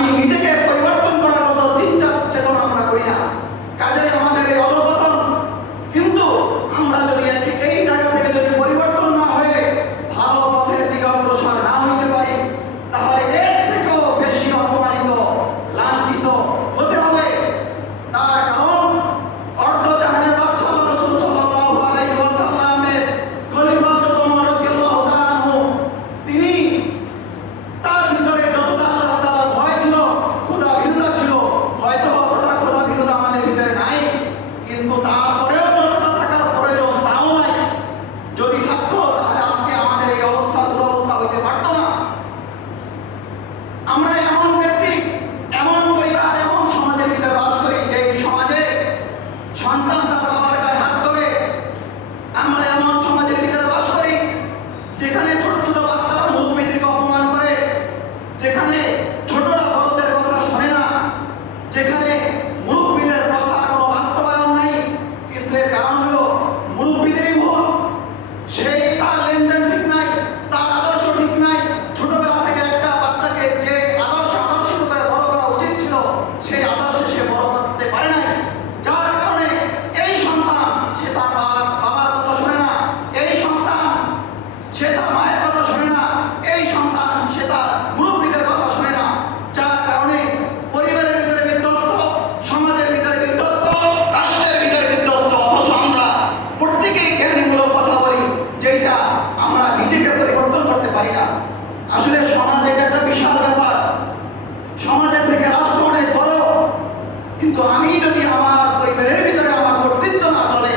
আমি নিজেকে পরিবর্তন করার মতো চিন্তা চেতনা আমরা করি না। কাজে আমাদের এই অধঃপতন। কিন্তু আমরা যদি এই জায়গা থেকে যদি পরিবর্তন না হয়ে ভালো পথের দিকে অগ্রসর না হইতে পারি, তাহলে এর থেকেও বেশি অপমানিত, লাঞ্ছিত হতে হবে। তার কারণ অর্ধজাহানের বাদশাহ রাসূল সাল্লাল্লাহু আলাইহি ওয়াসাল্লামের খলিফা ওমর রাদিয়াল্লাহু তাআলা আনহু, তিনি তার ভিতরে যতটা আল্লাহ তাআলার ভয় ছিল, খোদা ভীরুতা ছিল, হয়তো অতটা খোদা ভীরুতা আমাদের ভিতরে নাই, কিন্তু তারপরেও যতটা থাকার প্রয়োজন তাও নাই। যদি থাকতো তাহলে আজকে আমাদের এই অবস্থা দুরবস্থা হইতে পারত না। আমরা এমন ব্যক্তি, এমন পরিবার, এমন সমাজের ভিতরে বাস করি যে এই সমাজে সন্তান তার বাবার গায়ে হাত ধরে। আমরা এমন সমাজের ভিতরে বাস করি যেখানে ছোট ছোট বাচ্চারা মুরব্বিদেরকে অপমান করে, যেখানে ছোটরা বড়দের কথা শোনে না, যেখানে মুরব্বিদের কথা কোনো বাস্তবায়ন নাই। কিন্তু এর কারণ হলো মুরব্বিদেরই ভুল। সেই তার লেনদেন ঠিক নাই, তার আদর্শ ঠিক নাই। ছোটবেলা থেকে একটা বাচ্চাকে যে আদর্শ করে বড় করা উচিত ছিল, সেই আদর্শে সে বড় করতে পারে নাই। যার কারণে এই সন্তান সে তার বাবার কথা শোনে না, এই সন্তান সে তার মায়ের কথা শোনে না, এই সন্তান সে তার মুরব্বিদের কথা শোনে না। যার কারণে পরিবারের ভিতরে বিধ্বস্ত, সমাজের ভিতরে বিধ্বস্ত, রাষ্ট্রের ভিতরে বিধ্বস্ত। অথচ আমরা প্রত্যেকেই জ্ঞানীমূলক কথা বলি, যেটা আমরা নিজেকে পরিবর্তন করতে পারি না। আসলে সমাজ এটা একটা বিশাল ব্যাপার। সমাজের থেকে রাষ্ট্র অনেক বড়, কিন্তু আমি যদি আমার পরিবারের ভিতরে আমার কর্তৃত্ব না চলে,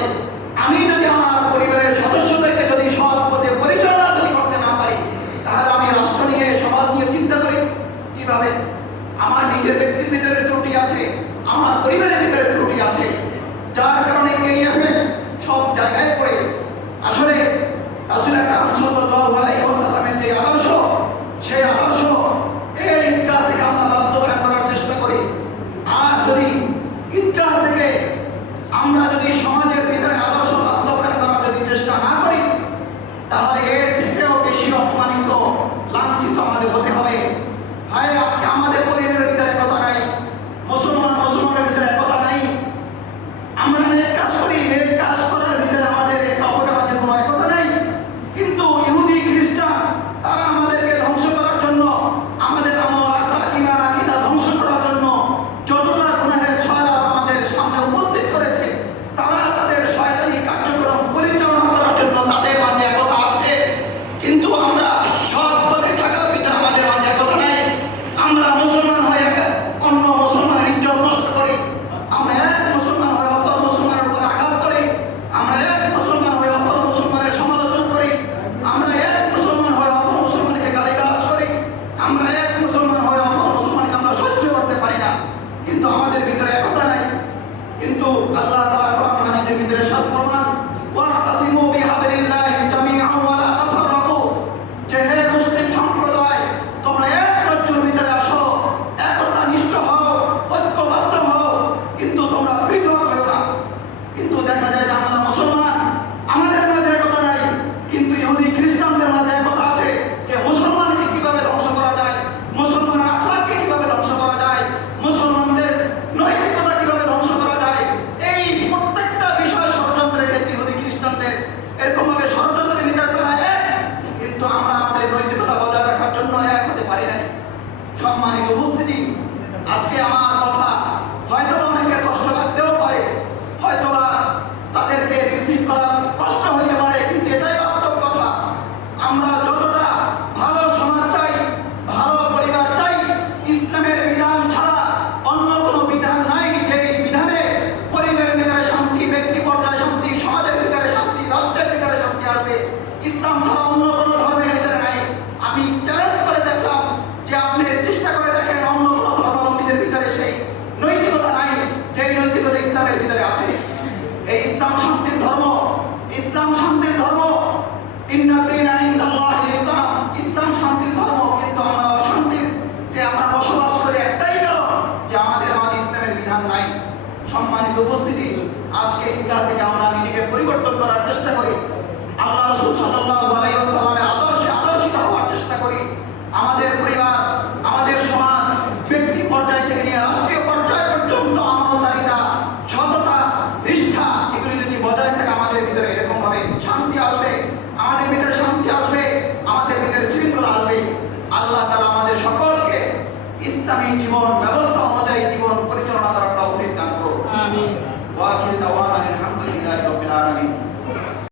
আমি যদি আমার পরিবারের সদস্যদেরকে যদি সৎ পথে পরিচালনা যদি করতে না পারি, তাহলে আমি রাষ্ট্র নিয়ে, সমাজ নিয়ে চিন্তা করি কিভাবে? আমার নিজের ব্যক্তির ভিতরে ত্রুটি আছে, আমার পরিবারের ভিতরে ত্রুটি আছে, যার কারণে এই এফেক্ট সব জায়গায় পড়ে। আসলে রাসূল আকরাম সাল্লাল্লাহু আলাইহি ওয়াসাল্লামের যে আদর্শ, সেই আদর্শ এই ঈদগাহ থেকে আমরা বাস্তবায়ন করার চেষ্টা করি। আর যদি ঈদগাহ থেকে আমরা যদি সমাজের ভিতরে আদর্শ বাস্তবায়ন করার যদি চেষ্টা না করি, তাহলে এর থেকেও বেশি অপমানিত, লাঞ্ছিত আমাদের হতে হবে। হায়, আজকে আমাদের পরিবারের ভিতরে একতা নাই, মুসলমানের ভিতরে একতা নাই। আমরা নেক কাজ করি, নেক কাজ করার ভিতরে আমাদের অপরের মাঝে কোনো একতা নাই। কিন্তু ইহুদি খ্রিস্টান তারা আমাদেরকে ধ্বংস করার জন্য, আমাদের আমল আখলাক ঈমান আকীদা ধ্বংস করার জন্য যতটা গুনাহের ছয়লা আমাদের সামনে উপস্থিত করেছে, তারা তাদের শয়তানি কার্যক্রম পরিচালনা করার জন্য তাদের মাঝে একতা আছে। কিন্তু আমরা সৎ পথে থাকার ভিতরে আমাদের মাঝে একতা নাই। আমরা মুসলমান হয়ে অন্য মুসলমানের ইজ্জত নষ্ট করি, আমরা এক মুসলমান হয়ে অপর মুসলমানের উপর আঘাত করি, আমরা এক মুসলমান হয়ে অপর মুসলমানের সমালোচনা করি, আমরা এক মুসলমান হয়ে অপর মুসলমানকে গালিগালাজ করি, আমরা এক মুসলমান হয়ে অপর মুসলমানকে আমরা সহ্য করতে পারি না। কিন্তু আমাদের ভিতরে একতা নাই। কিন্তু আল্লাহ তাআলা কোরআন মাজিদের ভিতরে সাত ফরমান, ওয়াতাসিমু বিহাবলিল্লাহি জামিআন ওয়া লা তাফাররাকু, যে হে মুসলিম সম্প্রদায়, তোমরা এক রজ্জুর ভিতরে আসো, একতা নিষ্ঠ হও, ঐক্যবদ্ধ হও, কিন্তু তোমরা পৃথক হও না। কিন্তু দেখা যায় যে আমরা মুসলমান, আমাদের মাঝে একতা নাই, কিন্তু ইহুদি খ্রিস্টানদের মাঝে একতা আছে যে মুসলমানকে কিভাবে ধ্বংস করা যায়, মুসলমানের আখলাককে কিভাবে ধ্বংস করা যায়, মুসলমানদের নৈতিকতা কিভাবে ধ্বংস করা যায়। এই প্রত্যেকটা বিষয় ষড়যন্ত্রের ক্ষেত্রে ইহুদি খ্রিস্টানদের এরকম ভাবে ষড়যন্ত্রের ভিতরে তারা এক, কিন্তু আমরা আমাদের নৈতিকতা বজায় রাখার জন্য এক হতে পারি নাই। সম্মানিত উপস্থিতি, আজকে আমার কথা হয়তো অনেকের কষ্ট লাগতেও পারে, হয়তো তাদেরকে রিসিভ করা কষ্ট হইতে পারে, কিন্তু এটাই বাস্তব কথা। আমরা যতটা ভালো সমাজ চাই, ভালো পরিবার চাই, ইসলামের বিধান ছাড়া অন্য কোনো বিধান নাই যে বিধানে পরিবারের ভিতরে শান্তি, ব্যক্তি পর্যায়ে শান্তি, সমাজের ভিতরে শান্তি, রাষ্ট্রের ভিতরে শান্তি আসবে। ইসলাম ছাড়া অন্য কোনো ধর্মের ভিতরে নাই। আমি চ্যালেঞ্জ করে দেখলাম যে আপনি চেষ্টা করে দেখেন অন্য কোনো ধর্মাবলম্বীদের ভিতরে সেই নৈতিকতা নাই, যেই নৈতিকতা ইসলামের ভিতরে আছে। এই ইসলাম শান্তির ধর্ম, ইসলাম শান্তির ধর্ম। ইন্না দীনা ইনদাল্লাহিল ইসলাম, ইসলাম শান্তির ধর্ম। কিন্তু আমরা অশান্তিতে আমরা বসবাস করি একটাই কারণ, যে আমাদের মাঝে ইসলামের বিধান নাই। সম্মানিত উপস্থিতি, আজকে ঈদগাহ থেকে আমরা নিজেকে পরিবর্তন করার চেষ্টা করি। আল্লাহ রাসূল সাল্লাল্লাহু